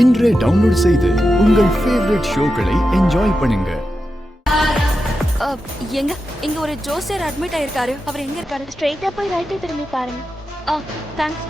இன்றே டவுன்லோட் செய்து உங்கள் ஃபேவரட் ஷோக்களை என்ஜாய் பண்ணுங்க. எங்க இங்க ஒரு ஜோசியர் அட்மிட் ஆயிருக்காரு. அவர் எங்க இருக்காரு? ஸ்ட்ரெயிட்டா போய் ரைட்டே திரும்பி பாருங்க. தேங்க்ஸ்.